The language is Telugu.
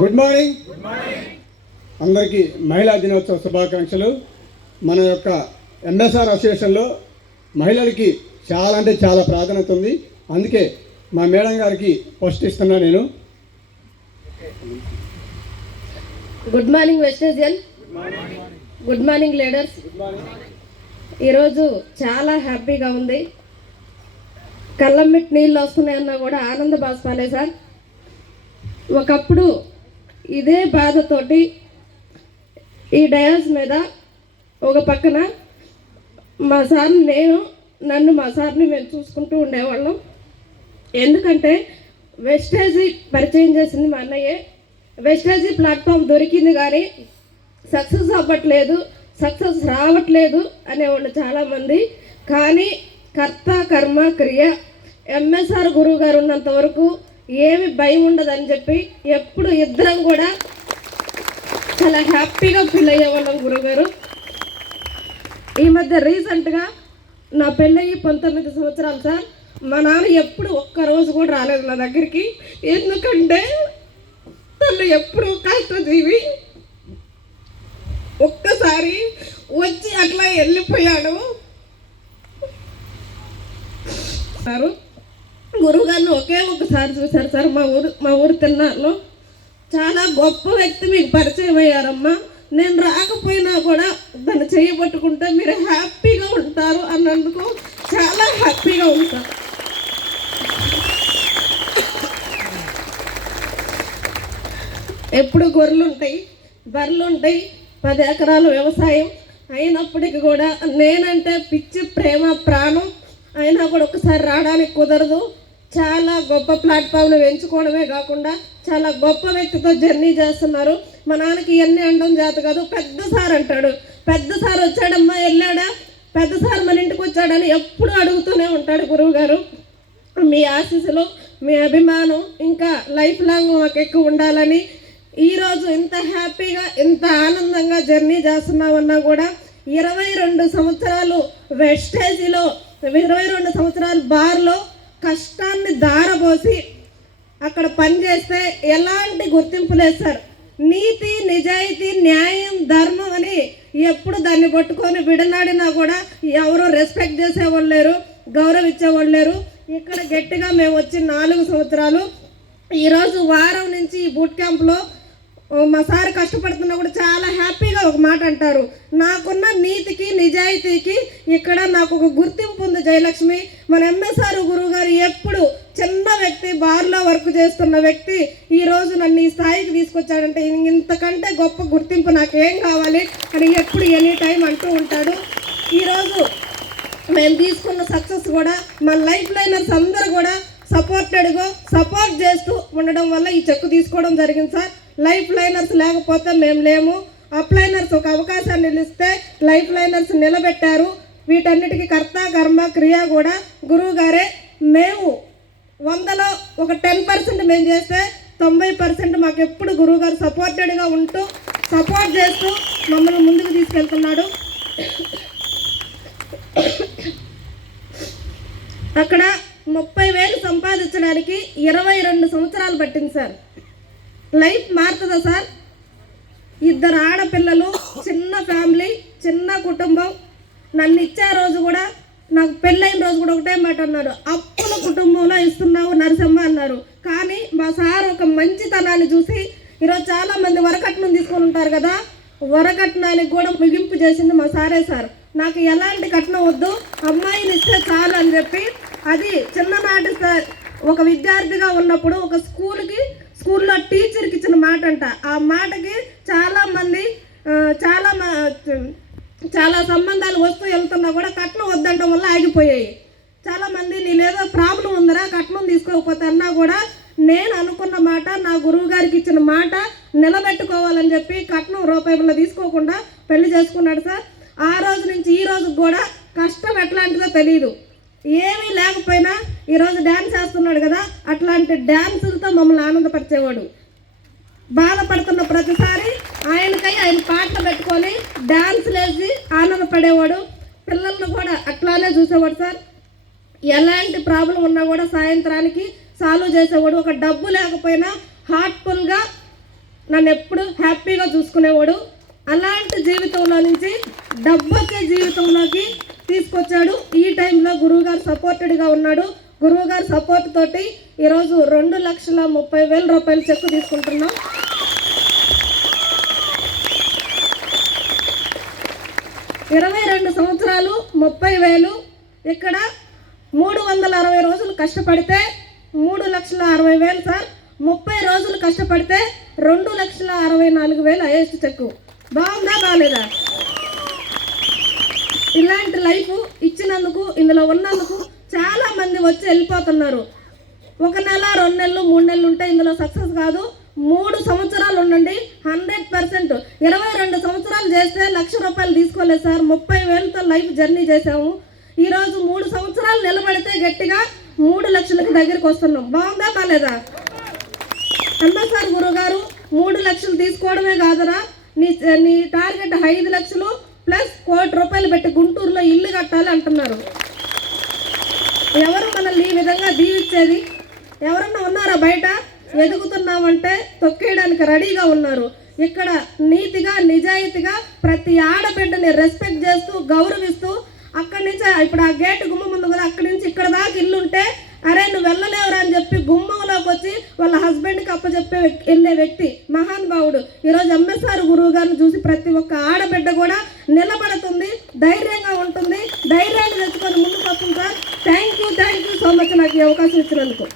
గుడ్ మార్నింగ్ అందరికీ మహిళా దినోత్సవ శుభాకాంక్షలు. మన యొక్క ఎంఎస్ఆర్ అసోసియేషన్లో మహిళలకి చాలా అంటే చాలా ప్రాధాన్యత ఉంది. అందుకే మా మేడం గారికి ఫస్ట్ ఇస్తున్నా నేను. Good morning Vestigian, good morning leaders. ఈరోజు చాలా హ్యాపీగా ఉంది. కళ్ళమ్మిటి నీళ్ళు వస్తున్నాయన్నా కూడా ఆనంద బాష్పాలే సార్. ఒకప్పుడు ఇదే బాధతోటి ఈ డయాస్ మీద ఒక పక్కన మా సార్ని మా సార్ని మేము చూసుకుంటూ ఉండేవాళ్ళం. ఎందుకంటే వెస్టేజీ పరిచయం చేసింది మా అన్నయ్యే. వెస్టేజీ ప్లాట్ఫామ్ దొరికింది కానీ సక్సెస్ అవ్వట్లేదు, సక్సెస్ రావట్లేదు అనేవాళ్ళు చాలామంది. కానీ కర్త కర్మ క్రియ ఎంఎస్ఆర్ గురువు గారు ఉన్నంత వరకు ఏమి భయం ఉండదని చెప్పి ఎప్పుడు ఇద్దరం కూడా చాలా హ్యాపీగా ఫీల్ అయ్యేవాళ్ళం గురువుగారు. ఈ మధ్య రీసెంట్గా నా పెళ్ళయ్యి 19 సంవత్సరాలు సార్. మా నాన్న ఎప్పుడు ఒక్కరోజు కూడా రాలేదు నా దగ్గరికి. ఎందుకంటే తను ఎప్పుడు కష్టజీవి. ఒక్కసారి వచ్చి అట్లా వెళ్ళిపోయాడు. గురువుగారిని ఒకసారి చూశారు సార్. మా ఊరు తిన్నారులో చాలా గొప్ప వ్యక్తి మీకు పరిచయం అయ్యారమ్మా. నేను రాకపోయినా కూడా దాన్ని చేయబట్టుకుంటే మీరు హ్యాపీగా ఉంటారు అన్నందుకు చాలా హ్యాపీగా ఉంటారు. ఎప్పుడు గొర్రెలు ఉంటాయి, బర్రెలు ఉంటాయి, 10 ఎకరాల వ్యవసాయం అయినప్పటికీ కూడా నేనంటే పిచ్చి ప్రేమ ప్రాణం అయినా కూడా ఒకసారి రావడానికి కుదరదు. చాలా గొప్ప ప్లాట్ఫామ్ను ఎంచుకోవడమే కాకుండా చాలా గొప్ప వ్యక్తితో జర్నీ చేస్తున్నారు. మా నాన్నకి ఇవన్నీ అనడం చేత కాదు. పెద్ద సార్ అంటాడు, పెద్ద సార్ వచ్చాడమ్మా వెళ్ళాడా, పెద్ద సార్ మన ఇంటికి వచ్చాడని ఎప్పుడు అడుగుతూనే ఉంటాడు గురువు గారు. మీ ఆశీస్సులు, మీ అభిమానం ఇంకా లైఫ్ లాంగ్ మాకు ఎక్కువ ఉండాలని. ఈరోజు ఇంత హ్యాపీగా ఇంత ఆనందంగా జర్నీ చేస్తున్నామన్నా కూడా 22 సంవత్సరాలు వెస్టేజీలో, 22 సంవత్సరాలు బార్లో కష్టాన్ని దారబోసి అక్కడ పనిచేస్తే ఎలాంటి గుర్తింపు లేదు సార్. నీతి, నిజాయితీ, న్యాయం, ధర్మం అని ఎప్పుడు దాన్ని పట్టుకొని విడనాడినా కూడా ఎవరు రెస్పెక్ట్ చేసేవాళ్ళు లేరు, గౌరవించేవాళ్ళు లేరు. ఇక్కడ గట్టిగా మేము వచ్చి 4 సంవత్సరాలు. ఈరోజు వారం నుంచి ఈ బూట్ క్యాంప్లో మా సార్ కష్టపడుతున్నా కూడా చాలా హ్యాపీగా ఒక మాట అంటారు, నాకున్న నీతికి నిజాయితీకి ఇక్కడ నాకు ఒక గుర్తింపు ఉంది జయలక్ష్మి. మన ఎంఎస్ఆర్ గురువు గారు ఎప్పుడు చిన్న వ్యక్తి, బార్లో వర్క్ చేస్తున్న వ్యక్తి ఈరోజు నన్ను ఈ స్థాయికి తీసుకొచ్చాడంటే ఇంతకంటే గొప్ప గుర్తింపు నాకేం కావాలి అని ఎప్పుడు ఎనీ టైం అంటూ ఉంటాడు. ఈరోజు మేము తీసుకున్న సక్సెస్ కూడా మన లైఫ్ లైనర్స్ అందరూ కూడా సపోర్ట్ చేస్తూ ఉండడం వల్ల ఈ చెక్కు తీసుకోవడం జరిగింది సార్. లైఫ్ లైనర్స్ లేకపోతే మేము లేము. అప్లైనర్స్ ఒక అవకాశాన్ని ఇస్తే లైఫ్ లైనర్స్ నిలబెట్టారు. వీటన్నిటికీ కర్త కర్మ క్రియ కూడా గురువు గారే. మేము 100లో ఒక 10% మేము చేస్తే 90% మాకు ఎప్పుడు గురువు గారు సపోర్టెడ్గా ఉంటూ సపోర్ట్ చేస్తూ మమ్మల్ని ముందుకు తీసుకెళ్తున్నాడు. అక్కడ 30,000 సంపాదించడానికి 22 సంవత్సరాలు పట్టింది సార్. లైఫ్ మారుతుందా సార్? 2 ఆడపిల్లలు, చిన్న ఫ్యామిలీ, చిన్న కుటుంబం. నన్ను ఇచ్చే రోజు కూడా, నాకు పెళ్ళైన రోజు కూడా ఒకటే మాట అన్నాడు, అప్పుల కుటుంబంలో ఇస్తున్నావు నరసమ్మ అన్నారు. కానీ మా సార్ ఒక మంచితనాన్ని చూసి ఈరోజు చాలామంది వరకట్నం తీసుకొని ఉంటారు కదా, వరకట్నానికి కూడా ముగింపు చేసింది మా సారే సార్. నాకు ఎలాంటి కట్నం వద్దు, అమ్మాయిని ఇస్తే చాలు అని చెప్పి, అది చిన్ననాటి ఒక విద్యార్థిగా ఉన్నప్పుడు ఒక స్కూల్లో టీచర్కి ఇచ్చిన మాట అంట. ఆ మాటకి చాలామంది చాలా సంబంధాలు వస్తూ వెళ్తున్నా కూడా కట్నం వద్దంటం వల్ల ఆగిపోయాయి. చాలామంది నేనేదో ప్రాబ్లం ఉందరా కట్నం తీసుకోకపోతే అన్నా కూడా నేను అనుకున్న మాట, నా గురువు గారికి ఇచ్చిన మాట నిలబెట్టుకోవాలని చెప్పి కట్నం రూపాయలు తీసుకోకుండా పెళ్లి చేసుకున్నాడు సార్. ఆ రోజు నుంచి ఈ రోజు కూడా కష్టం ఎట్లాంటిదో తెలియదు. ఏమీ లేకపోయినా ఈరోజు డ్యాన్స్ వేస్తున్నాడు కదా, అట్లాంటి డ్యాన్సులతో మమ్మల్ని ఆనందపరిచేవాడు. బాధపడుతున్న ప్రతిసారి ఆయన పాటలు పెట్టుకొని డ్యాన్సులు వేసి ఆనందపడేవాడు. పిల్లలను కూడా అట్లానే చూసేవాడు సార్. ఎలాంటి ప్రాబ్లం ఉన్నా కూడా సాయంత్రానికి సాల్వ్ చేసేవాడు. ఒక డబ్బు లేకపోయినా హార్ట్ఫుల్గా నన్ను ఎప్పుడు హ్యాపీగా చూసుకునేవాడు. అలాంటి జీవితంలో నుంచి డబ్బు వచ్చే జీవితంలోకి తీసుకొచ్చాడు. ఈ టైంలో గురువుగారు సపోర్టెడ్గా ఉన్నాడు. గురువుగారు సపోర్ట్ తోటి ఈరోజు 2,30,000 రూపాయల చెక్కు తీసుకుంటున్నాం. 22 సంవత్సరాలు 30,000. ఇక్కడ 360 రోజులు కష్టపడితే 3,60,000 సార్. 30 రోజులు కష్టపడితే 2,64,000 హైయెస్ట్ చెక్కు. బాగుందా బాగాలేదా? ఇలాంటి లైఫ్ ఇచ్చినందుకు, ఇందులో ఉన్నందుకు చాలా మంది వచ్చి వెళ్ళిపోతున్నారు. 1 నెల 2 నెలలు 3 నెలలు ఉంటే ఇందులో సక్సెస్ కాదు. 3 సంవత్సరాలు ఉండండి, 100%. 22 సంవత్సరాలు చేస్తే 1,00,000 రూపాయలు తీసుకోలేదు సార్. 30,000తో లైఫ్ జర్నీ చేసాము. ఈరోజు 3 సంవత్సరాలు నిలబడితే గట్టిగా 3 లక్షలకి దగ్గరికి వస్తున్నాం. బాగుందా బాగాలేదా? ఎంఎస్ఆర్ గురుగారు 3 లక్షలు తీసుకోవడమే కాదురా, నీ టార్గెట్ 5 లక్షలు ప్లస్ 1 కోటి రూపాయలు పెట్టి గుంటూరులో ఇల్లు కట్టాలి అంటున్నారు. ఎవరు మనల్ని ఈ విధంగా దీవించేది? ఎవరన్నా ఉన్నారా బయట? ఎదుగుతున్నామంటే తొక్కేయడానికి రెడీగా ఉన్నారు. ఇక్కడ నీతిగా నిజాయితీగా ప్రతి ఆడబిడ్డని రెస్పెక్ట్ చేస్తూ గౌరవిస్తూ, అక్కడి నుంచి ఇప్పుడు ఆ గేటు గుమ్మం ఉంది కదా, అక్కడి నుంచి ఇక్కడ దాకా ఇల్లుంటే అరే నువ్వు వెళ్ళలేవురా అని చెప్పి గుమ్మంలోకి వచ్చి వాళ్ళ హస్బెండ్కి అప్పచెప్పే వెళ్ళే వ్యక్తి మహానుభావుడు. ఈరోజు ఎంఎస్ఆర్ గురువు గారిని చూసి ప్రతి ఒక్క ఆడబిడ్డ కూడా నిలబడుతుంది, ధైర్యంగా ఉంటుంది, ధైర్యాన్ని తెచ్చుకొని ముందుకు వస్తుంది sir. Thank you so much నాకు ఈ అవకాశం ఇచ్చినందుకు.